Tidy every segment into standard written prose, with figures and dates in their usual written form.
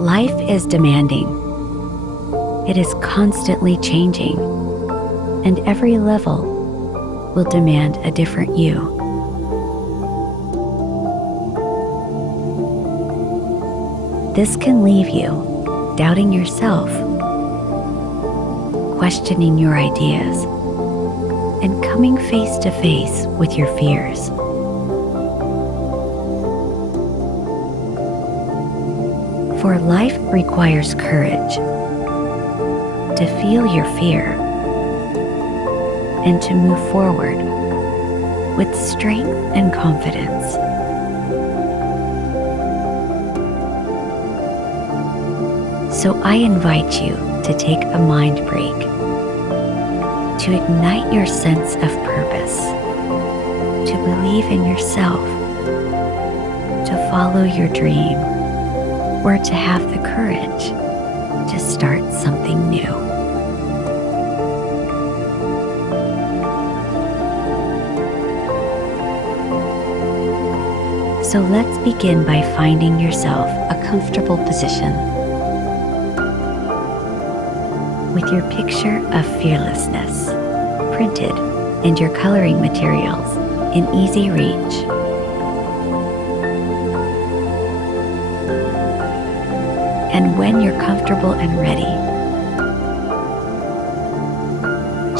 Life is demanding. It is constantly changing, and every level will demand a different you. This can leave you doubting yourself, questioning your ideas, and coming face to face with your fears. For life requires courage to feel your fear and to move forward with strength and confidence. So I invite you to take a mind break, to ignite your sense of purpose, to believe in yourself, to follow your dream, or to have the courage to start something new. So let's begin by finding yourself a comfortable position with your picture of fearlessness printed in your coloring materials in easy reach. And when you're comfortable and ready,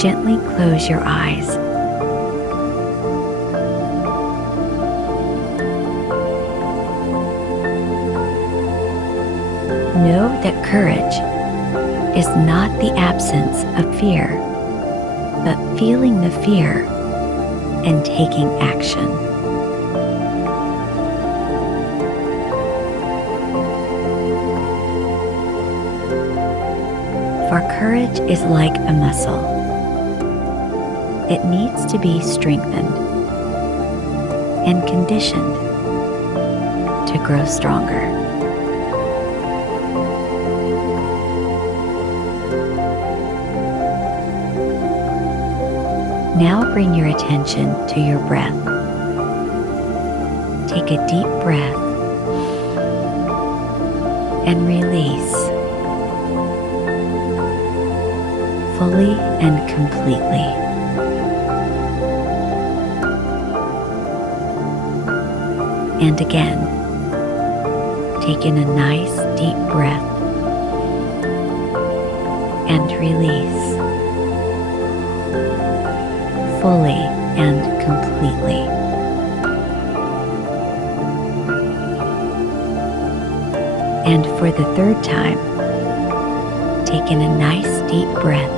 gently close your eyes. Know that courage is not the absence of fear, but feeling the fear and taking action. For courage is like a muscle. It needs to be strengthened and conditioned to grow stronger. Now bring your attention to your breath. Take a deep breath and release fully and completely. And again, take in a nice deep breath and release fully and completely. And for the third time, take in a nice deep breath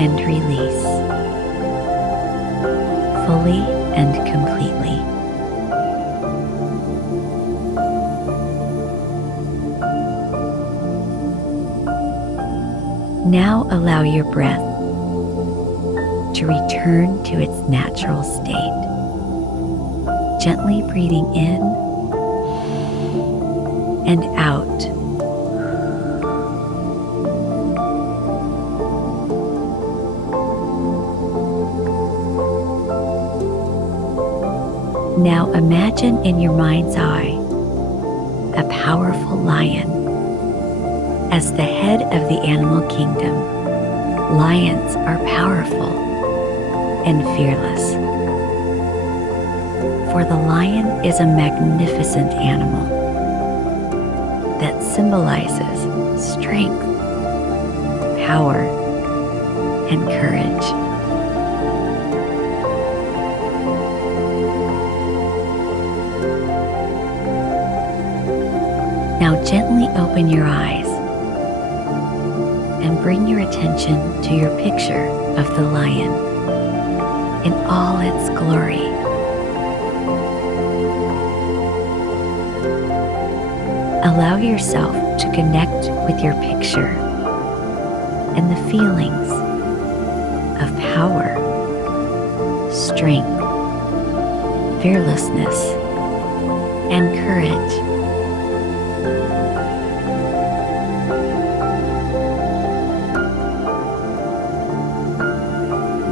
and release fully and completely. Now allow your breath to return to its natural state, gently breathing in and out. Now imagine in your mind's eye a powerful lion. As the head of the animal kingdom, lions are powerful and fearless. For the lion is a magnificent animal that symbolizes strength, power, and courage. Now gently open your eyes and bring your attention to your picture of the lion in all its glory. Allow yourself to connect with your picture and the feelings of power, strength, fearlessness, and courage.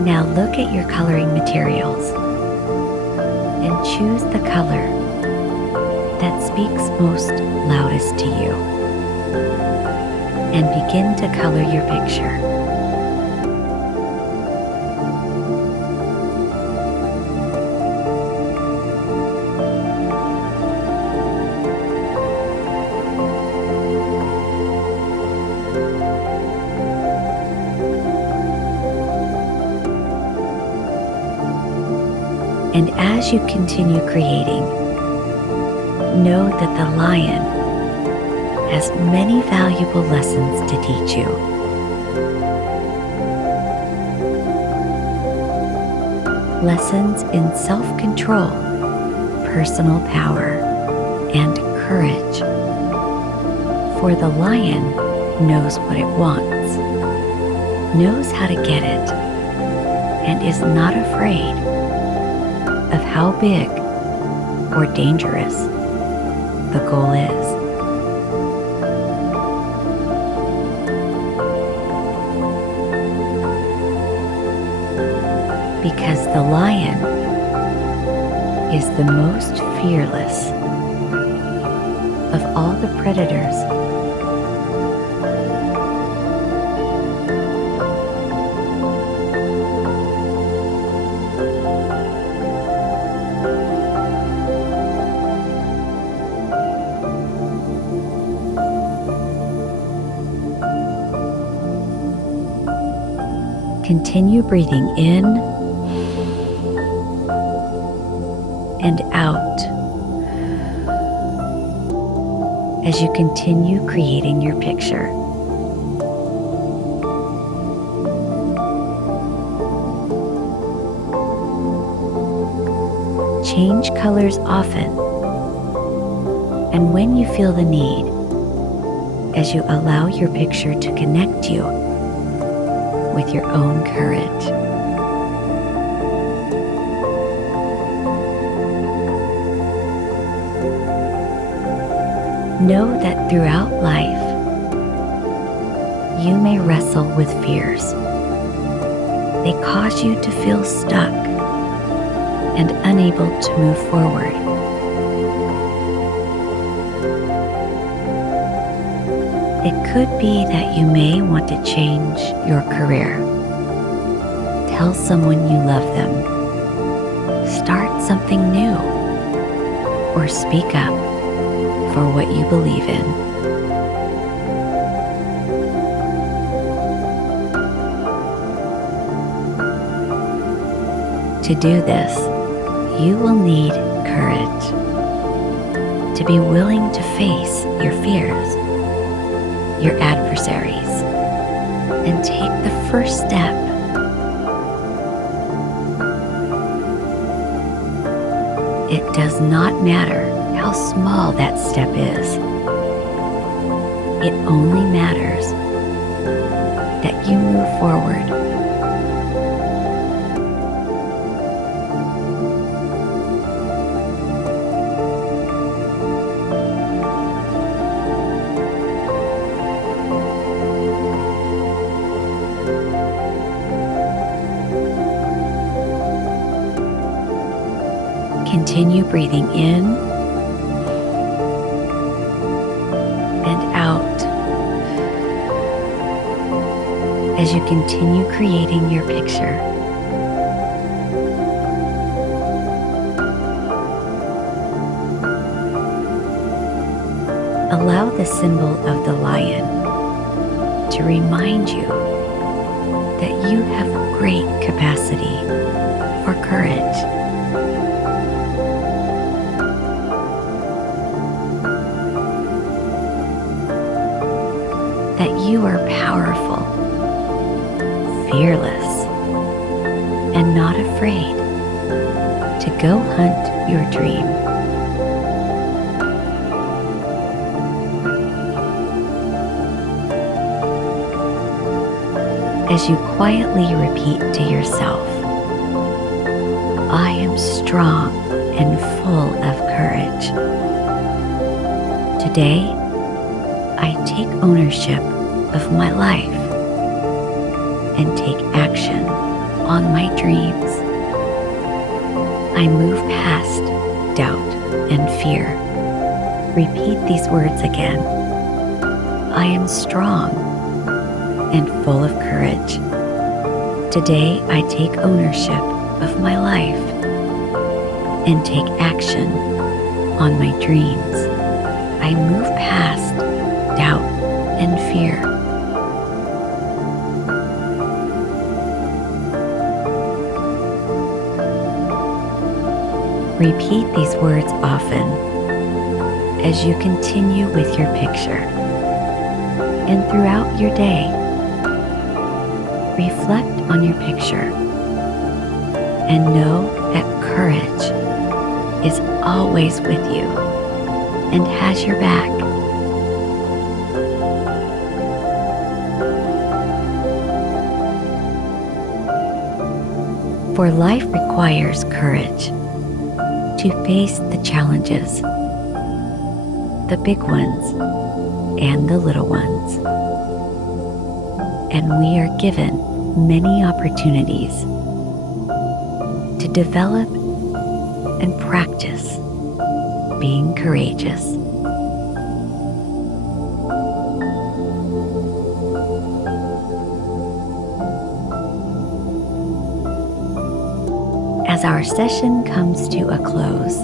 Now look at your coloring materials and choose the color that speaks most loudest to you, and begin to color your picture. And as you continue creating, know that the lion has many valuable lessons to teach you. Lessons in self-control, personal power, and courage. For the lion knows what it wants, knows how to get it, and is not afraid of how big or dangerous the goal is. Because the lion is the most fearless of all the predators. Continue breathing in and out as you continue creating your picture. Change colors often and when you feel the need, as you allow your picture to connect you with your own courage. Know that throughout life, you may wrestle with fears. They cause you to feel stuck and unable to move forward. It could be that you may want to change your career. Tell someone you love them. Start something new. Or speak up for what you believe in. To do this, you will need courage. To be willing to face your fears, your adversaries, and take the first step. It does not matter how small that step is. It only matters that you move forward. Continue breathing in and out as you continue creating your picture. Allow the symbol of the lion to remind you that you have great capacity for courage. That you are powerful, fearless, and not afraid to go hunt your dream. As you quietly repeat to yourself, I am strong and full of courage. Today, I take ownership of my life and take action on my dreams. I move past doubt and fear Repeat these words again. I am strong and full of courage. Today I take ownership of my life and take action on my dreams. I move past doubt and fear. Repeat these words often as you continue with your picture. And throughout your day, reflect on your picture and know that courage is always with you and has your back. For life requires courage to face the challenges, the big ones and the little ones. And we are given many opportunities to develop and practice being courageous. As our session comes to a close,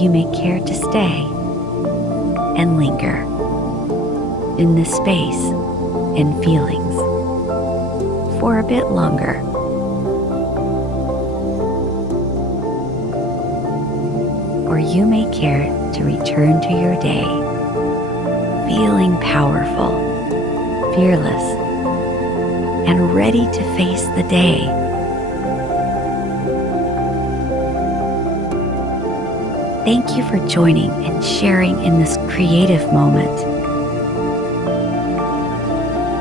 you may care to stay and linger in this space and feelings for a bit longer. Or you may care to return to your day feeling powerful, fearless, and ready to face the day. Thank you for joining and sharing in this creative moment.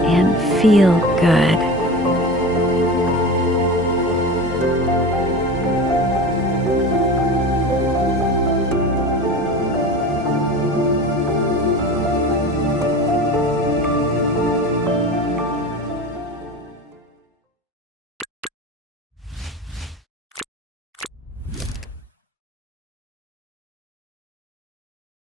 And feel good.